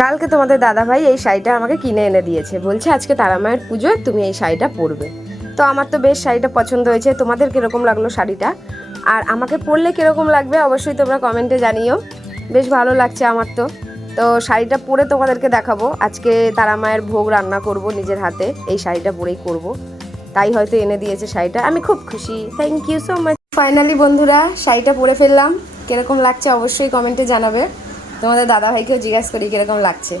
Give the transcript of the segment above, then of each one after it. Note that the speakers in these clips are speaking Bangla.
কালকে তোমাদের দাদাভাই এই শাড়িটা আমাকে কিনে এনে দিয়েছে, বলছে আজকে তারা মায়ের পুজোয় তুমি এই শাড়িটা পরবে। তো আমার তো বেশ শাড়িটা পছন্দ হয়েছে। তোমাদের কীরকম লাগলো শাড়িটা, আর আমাকে পরলে কীরকম লাগবে অবশ্যই তোমরা কমেন্টে জানিও। বেশ ভালো লাগছে আমার তো। তো শাড়িটা পরে তোমাদেরকে দেখাবো। আজকে তারা মায়ের ভোগ রান্না করব নিজের হাতে, এই শাড়িটা পরেই করব। তাই হয়তো এনে দিয়েছে শাড়িটা, আমি খুব খুশি। Thank you so much. Finally বন্ধুরা শাড়িটা পরে ফেললাম, কীরকম লাগছে অবশ্যই কমেন্টে জানাবে। তোমাদের দাদাভাইকেও জিজ্ঞাসা করি কীরকম লাগছে।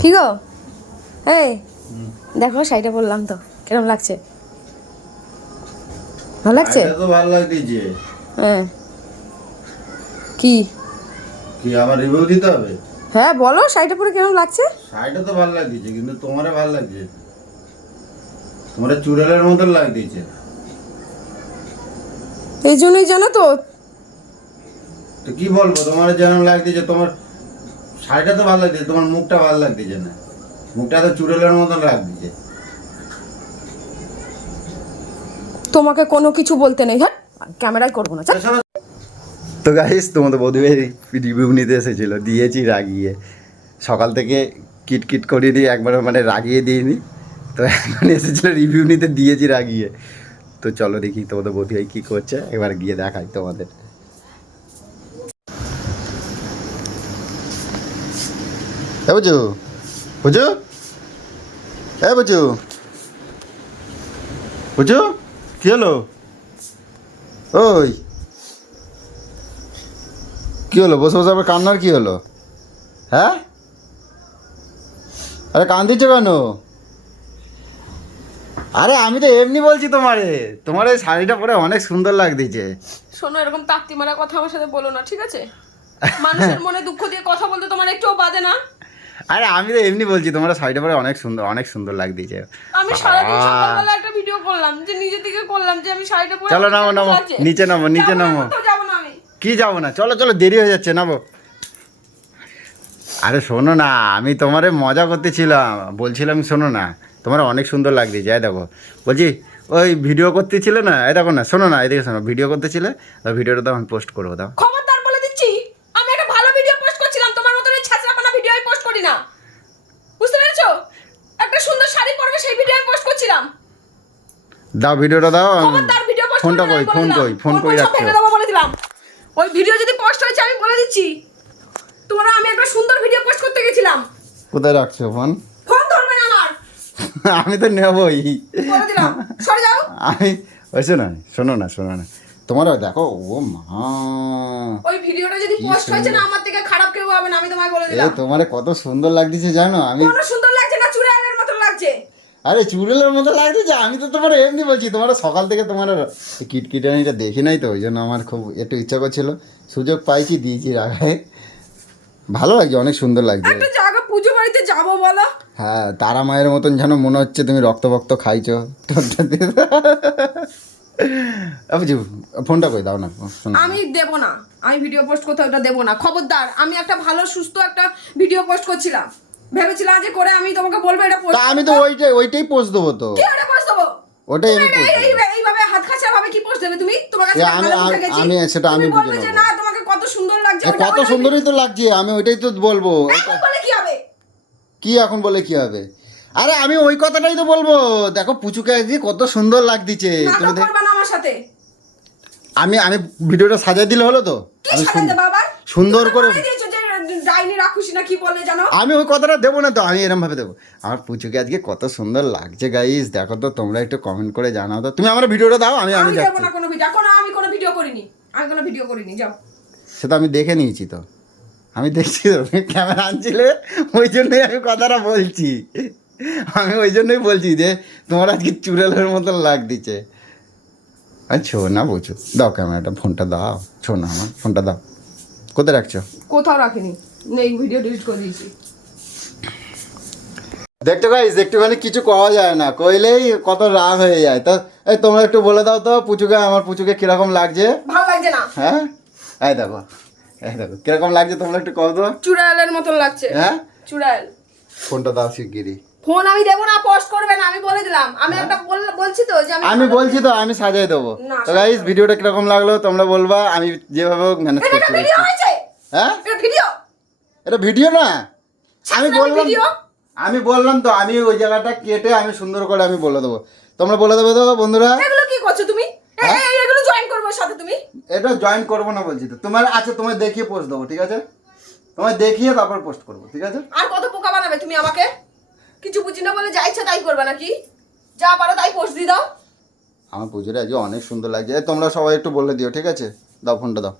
কি গো, এই দেখো শাড়িটা পরলাম তো, কিরকম লাগছে? ভালো লাগছে তো ভালো লাগছে। হ্যাঁ। কি কি আমার রিভিউ দিতে হবে? হ্যাঁ বলো, শাড়িটা পরে কিরকম লাগছে? শাড়িটা তো ভালো লাগছে, কিন্তু তোমারে ভালো লাগছে, তোমার চুড়ালের মতন লাগছে। এই জন্যই জানো তো। তো কি বলবো, তোমার যেরকম লাগছে, তোমার শাড়িটা তো ভালো লাগছে, তোমার মুখটা ভালো লাগছে না। মুখটা তো চুড়ালের মতন লাগছে। তোমাকে কোনো কিছু বলতে নেই, হ্যাঁ ক্যামেরায় করবো না। তো গাইস, তোমাদের বধূভাই রিভিউ নিতে এসেছিলো, দিয়েছি রাগিয়ে। সকাল থেকে কিটকিট করিয়ে দিয়ে একবার মানে রাগিয়ে দিইনি, তো এখন এসেছিলো রিভিউ নিতে, দিয়েছি রাগিয়ে। তো চলো দেখি তোমাদের বধূভাই কী করছে, এবার গিয়ে দেখাই তোমাদের। এ বুঝু বুঝু এ বুঝু বুঝু, কী হলো? ওই কী হলো, বসে বসে আবার কান্নার কী হলো? হ্যাঁ, আরে কান্দিচ্ছ কেন? আরে আমি তো এমনি বলছি তোমারে, তোমার এই শাড়িটা পরে অনেক সুন্দর লাগতেছে। শোনো, এরকম তাপ্তি মারা কথা আমার সাথে বলো না, ঠিক আছে? মানুষের মনে দুঃখ দিয়ে কথা বলতে তোমার একটুও বাদে না। আরে আমি তো এমনি বলছি, তোমার শাড়িটা পরে অনেক সুন্দর, অনেক সুন্দর লাগতেছে। আমি সারাদিন সকালবেলা একটা ভিডিও করলাম, যে নিজে থেকে করলাম যে আমি শাড়িটা পরে চলো নামো নামো, নিচে নামো, নিচে নামো। যাবো না আমি। কি যাবো না, চলো চলো, দেরি হয়ে যাচ্ছে, নামো। আরে শোনো না, আমি তোমারে মজা করতেছিলাম, বলছিলাম শোনো না, তোমার অনেক সুন্দর লাগতেছে। এই দেখো, বলছি ওই ভিডিও করতেছিলে না, এই দেখো না, শোনো না, এদিকে শোনো, ভিডিও করতেছিলে, ভিডিওটা তো আমি পোস্ট করবো, দাও। খবরদার বলে দিচ্ছি, আমি একটা ভালো ভিডিও পোস্ট করছিলাম, তোমার মতন এই ছাছরাপানা ভিডিও আমি পোস্ট করি না, বুঝতে পেরেছো? একটা সুন্দর শাড়ি পরবে সেই ভিডিও আমি পোস্ট করছিলাম। দাও ভিডিওটা দাও। খবরদার ভিডিও পোস্ট ফোনটা কই, ফোন কই রাখছো? বলে দিলাম, ওই ভিডিও যদি পোস্ট হয়েছে আমি বলে দিচ্ছি। তোমরা, আমি একটা সুন্দর ভিডিও পোস্ট করতে গেছিলাম। কোথায় রাখছো ফোন? ফোন ধরবে না আমার। আমি তো নেবই, বলে দিলাম, সরে যাও। আমি ওই শোনো না, শোনো না, তোমার দেখো, ও মা, ওই ভিডিওটা যদি পোস্ট হয়েছে না, আমার থেকে খারাপ কেউ হবে না, আমি তোমায় বলে এ দিলাম। তোমারে কত সুন্দর লাগতেছে জানো? আমি কোনো সুন্দর লাগছে না, চুড়াইলের মতো লাগছে। আরে চুড়েলের মতো লাগতেছে, আমি তো তোমার এমনি বলছি, তোমার সকাল থেকে তোমার কিটকিটানিটা দেখি নাই, তো ওই জন্য আমার খুব একটু ইচ্ছা করছিল, সুযোগ পাইছি, দিয়েছি রাগায়। ভালো লাগছে, অনেক সুন্দর লাগছে। একটা জায়গা পুজো বাড়িতে যাবো বলো? হ্যাঁ, তারা মায়ের মতন যেন মনে হচ্ছে তুমি রক্ত বক্ত খাইছো। বুঝু, ফোনটা কই দাও না। আমি দেবো না, আমি ভিডিও পোস্ট করতে ওটা দেবো না, খবরদার। আমি একটা ভালো সুস্থ একটা ভিডিও পোস্ট করছিলাম, ভেবেছিলাম যে করে আমি তোমাকে বলবো এটা পোস্ট। আমি তো ওইটাই পোস্ট দেবো তো। কি ওটা পোস্ট দেবো? ওটাই আমি পোস্ট দেবো। এইভাবে হাত খাচ্ছা ভাবে কি পোস্ট দেবে তুমি? তোমার কাছে আমি সেটা আমি বুঝে বলবে যে নেবো। না তোমাকে কত সুন্দর লাগছে, কত সুন্দরই তো লাগছে, আমি ওইটাই তো বলবো। বলে কি হবে? কি এখন বলে কি হবে? আরে আমি ওই কথাটাই তো বলবো, দেখো পুচুকে দিয়ে কত সুন্দর লাগতেছে। তুমি করবে না আমার সাথে। আমি ভিডিওটা সাজাই দিলে হলো তো? আমি সুন্দর করে ডাইনি রাখুসি না কি বলে জানো? আমি ওই কথাটা দেবো না তো, আমি এরকম ভাবে দেবো, আমার পুচুকে আজকে কত সুন্দর লাগছে গাইস, দেখো তো তোমরা একটু কমেন্ট করে জানাও তো। তুমি আমার ভিডিওটা দাও, আমি দেবো যাচ্ছি। না কোনো ভিডিও, আমি কোনো ভিডিও করিনি, যাও। সেটা আমি দেখে নিয়েছি তো, আমি দেখছি তো, ক্যামেরা আনছিলে, ওই জন্যই আমি কথাটা বলছি। আমি ওই জন্যই বলছি যে তোমার আজকে চুড়েলের মতো লাগতেছে। আচ্ছা না বুঝো, দাও ক্যামেরাটা, ফোনটা দাও, ছো না, আমার ফোনটা দাও। কোথায় রাখছো? কোথাও রাখিনি, এই ভিডিও ডিলিট করে দিয়েছি। দেখতে গাইস, একটুখানি কিছু কওয়া যায় না, কইলেই কত রাগ হয়ে যায়। তো এই তোমরা একটু বলে দাও তো পুচুকে, আমার পুচুকে কিরকম লাগছে? ভালো লাগছে না। হ্যাঁ, এই দেখো কিরকম লাগছে, তোমরা একটু কও তো। চুড়াইলের মতন লাগছে। হ্যাঁ, চুড়াইল। ফোনটা দাও শিগগিরি। ফোন আমি দেবো না, পোস্ট করবে না, আমি বলে দিলাম। আমি একটা বলছি তো যে আমি বলছি তো আমি সাজাই দেবো। না, তো গাইস ভিডিওটা কিরকম লাগলো তোমরা বলবা, আমি যেভাবে হোক ম্যানেজ এটা করছি। ভিডিও হয়েছে, হ্যাঁ এটা ভিডিও, এটা ভিডিও না, আমি বললাম ভিডিও। আমি বললাম তো আমি ওই জায়গাটা কেটে আমি সুন্দর করে আমি বলে দেবো, তোমরা বলে দেবে তো বন্ধুরা। এগুলো কি করছো তুমি? এগুলো জয়েন করবে সাথে তুমি? এটা জয়েন করবো না বলছি তো, তোমার আচ্ছা তোমায় দেখিয়ে পোস্ট দেবো, ঠিক আছে? তোমায় দেখিয়ে তারপর পোস্ট করবো, ঠিক আছে? আর কত পোকা বানাবে তুমি আমাকে? কিছু বুঝি না বলে যা ইচ্ছা তাই করবে নাকি? যা পারো তাই পোস্ট দিয়ে দাও। আমার পুজোটা আজকে অনেক সুন্দর লাগছে, তোমরা সবাই একটু বলে দিও, ঠিক আছে? দাও ফোনটা দাও।